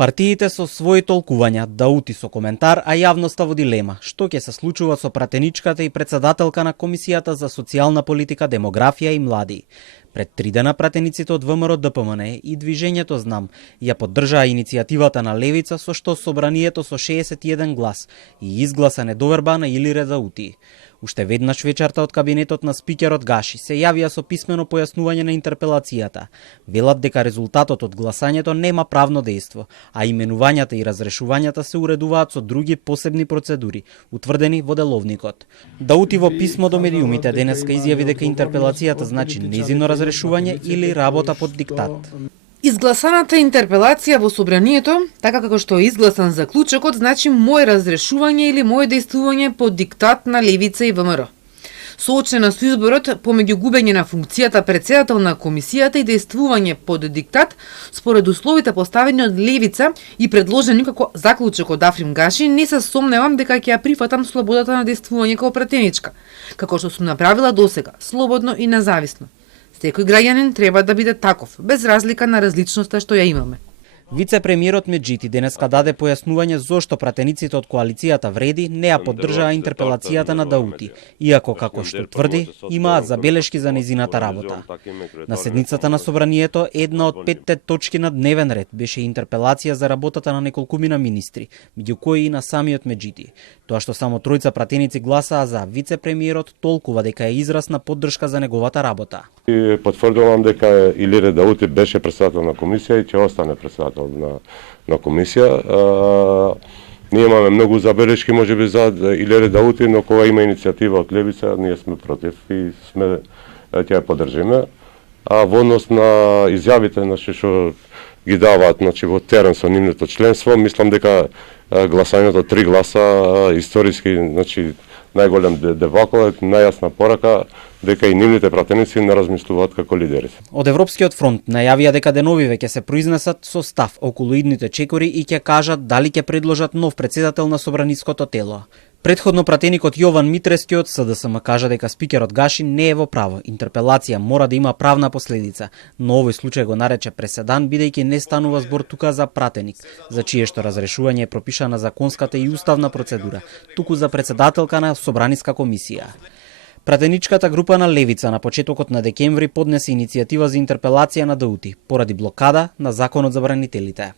Партиите со своји толкувања, Даути со коментар, а јавноста во дилема. Што ќе се случува со пратеничката и председателка на Комисијата за социјална политика, демографија и млади? Пред 3 дена пратениците од ВМРО ДПМН и Движењето Знам ја поддржаа иницијативата на Левица со што собранието со 61 глас и изгласа недоверба на Илире Даути. Уште веднаш вечерта од кабинетот на спикерот Гаши се јавија со писмено појаснување на интерпелацијата. Велат дека резултатот од гласањето нема правно дејство, а именувањата и разрешувањата се уредуваат со други посебни процедури, утврдени во деловникот. Даути во писмо до медиумите денеска изјави дека интерпелацијата значи незино разрешување или работа под диктат. Изгласаната интерпелација во собранието, така како што е изгласан заклучокот, значи мој разрешување или мој действување под диктат на Левица и ВМРО. Соочена со изборот помеѓу губење на функцијата председател на комисијата и действување под диктат, според условите поставени од Левица и предложени како заклучок од Африм Гаши, не се сомневам дека ќе ја прифатам слободата на действување како пратеничка, како што сум направила досега, слободно и независно. Секој граѓанин треба да биде таков, без разлика на различноста што ја имаме. Вице-премиерот Меджити денеска даде појаснување зошто пратениците од коалицијата Вреди не ја поддржаа интерпелацијата на Даути, иако, како што тврди, имаат забелешки за незината работа. На седницата на собранието, една од 5 точки на дневен ред беше интерпелација за работата на неколкумина министри, меѓу кои и на самиот Меджити. Тоа што само тројца пратеници гласаа за, вице-премиерот толкува дека е израз на поддршка за неговата работа. Потврдувам дека Илире Даути беше председател на комисија и ќе остане председател на комисија. Ние имаме многу забелешки можеби за Илире Даути, но кога има иницијатива од Левица, ние сме против и ќе ја поддржиме. А во однос на изјавите што ги даваат во терен со нивното членство, мислам дека гласањето 3 гласа историски најголем дебакл, најасна порака дека и нивните пратеници не размислуваат како лидери. Од Европскиот фронт најавија дека деновиве ќе се произнесат со став околу идните чекори и ќе кажат дали ќе предложат нов председател на собраниското тело. Претходно пратеникот Јован Митрески од СДСМ кажа дека спикерот Гаши не е во право. Интерпелација мора да има правна последица, но овој случај го нарече преседан бидејќи не станува збор тука за пратеник, за чие што разрешување е пропишана законската и уставна процедура, туку за председателка на собраниска комисија. Пратеничката група на Левица на почетокот на декември поднесе иницијатива за интерпелација на Даути поради блокада на законот за бранителите.